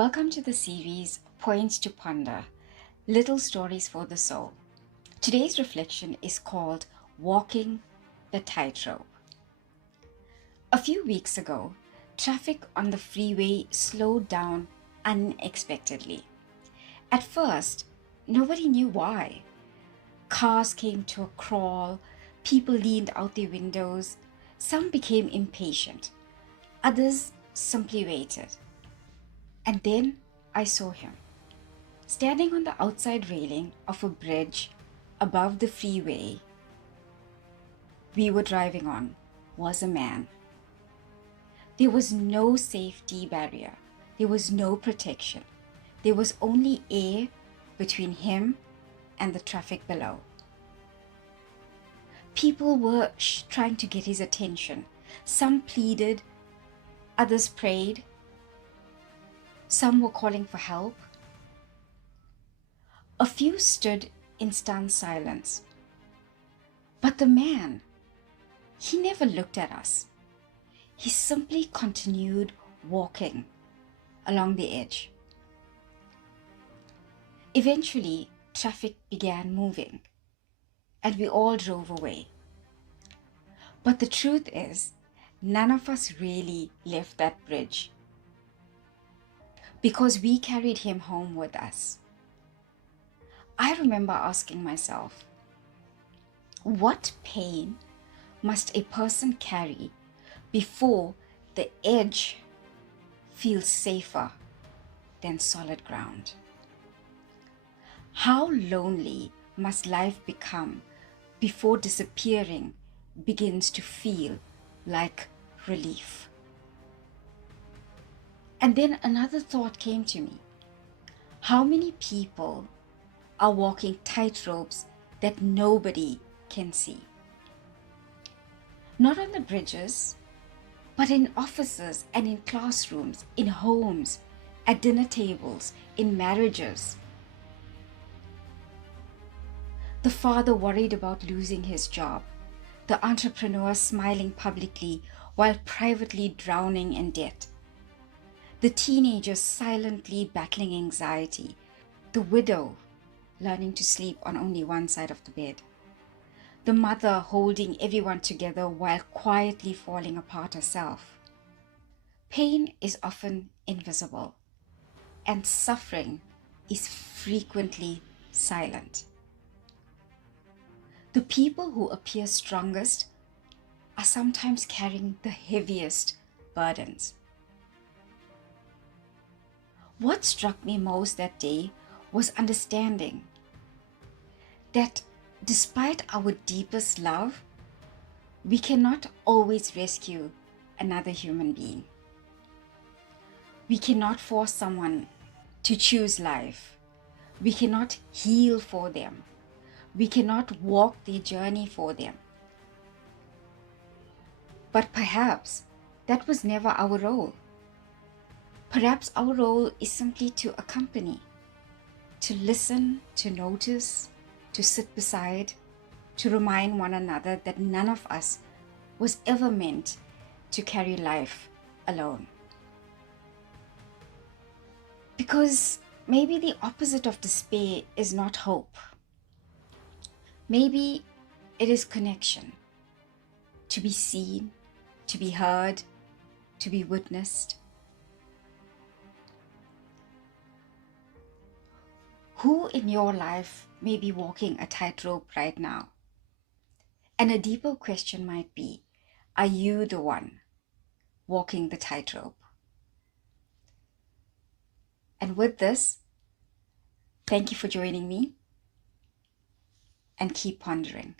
Welcome to the series Points to Ponder, Little Stories for the Soul. Today's reflection is called Walking the Tightrope. A few weeks ago, traffic on the freeway slowed down unexpectedly. At first, nobody knew why. Cars came to a crawl, people leaned out their windows, some became impatient, others simply waited. And then I saw him. Standing on the outside railing of a bridge above the freeway we were driving on was a man. There was no safety barrier. There was no protection. There was only air between him and the traffic below. People were trying to get his attention. Some pleaded, others prayed. Some were calling for help. A few stood in stunned silence. But the man, he never looked at us. He simply continued walking along the edge. Eventually, traffic began moving, and we all drove away. But the truth is, none of us really left that bridge, because we carried him home with us. I remember asking myself, what pain must a person carry before the edge feels safer than solid ground? How lonely must life become before disappearing begins to feel like relief? And then another thought came to me. How many people are walking tightropes that nobody can see? Not on the bridges, but in offices and in classrooms, in homes, at dinner tables, in marriages. The father worried about losing his job, the entrepreneur smiling publicly while privately drowning in debt, the teenager silently battling anxiety, the widow learning to sleep on only one side of the bed, the mother holding everyone together while quietly falling apart herself. Pain is often invisible, and suffering is frequently silent. The people who appear strongest are sometimes carrying the heaviest burdens. What struck me most that day was understanding that despite our deepest love, we cannot always rescue another human being. We cannot force someone to choose life. We cannot heal for them. We cannot walk their journey for them. But perhaps that was never our role. Perhaps our role is simply to accompany, to listen, to notice, to sit beside, to remind one another that none of us was ever meant to carry life alone. Because maybe the opposite of despair is not hope. Maybe it is connection, to be seen, to be heard, to be witnessed. Who in your life may be walking a tightrope right now? And a deeper question might be, are you the one walking the tightrope? And with this, thank you for joining me, and keep pondering.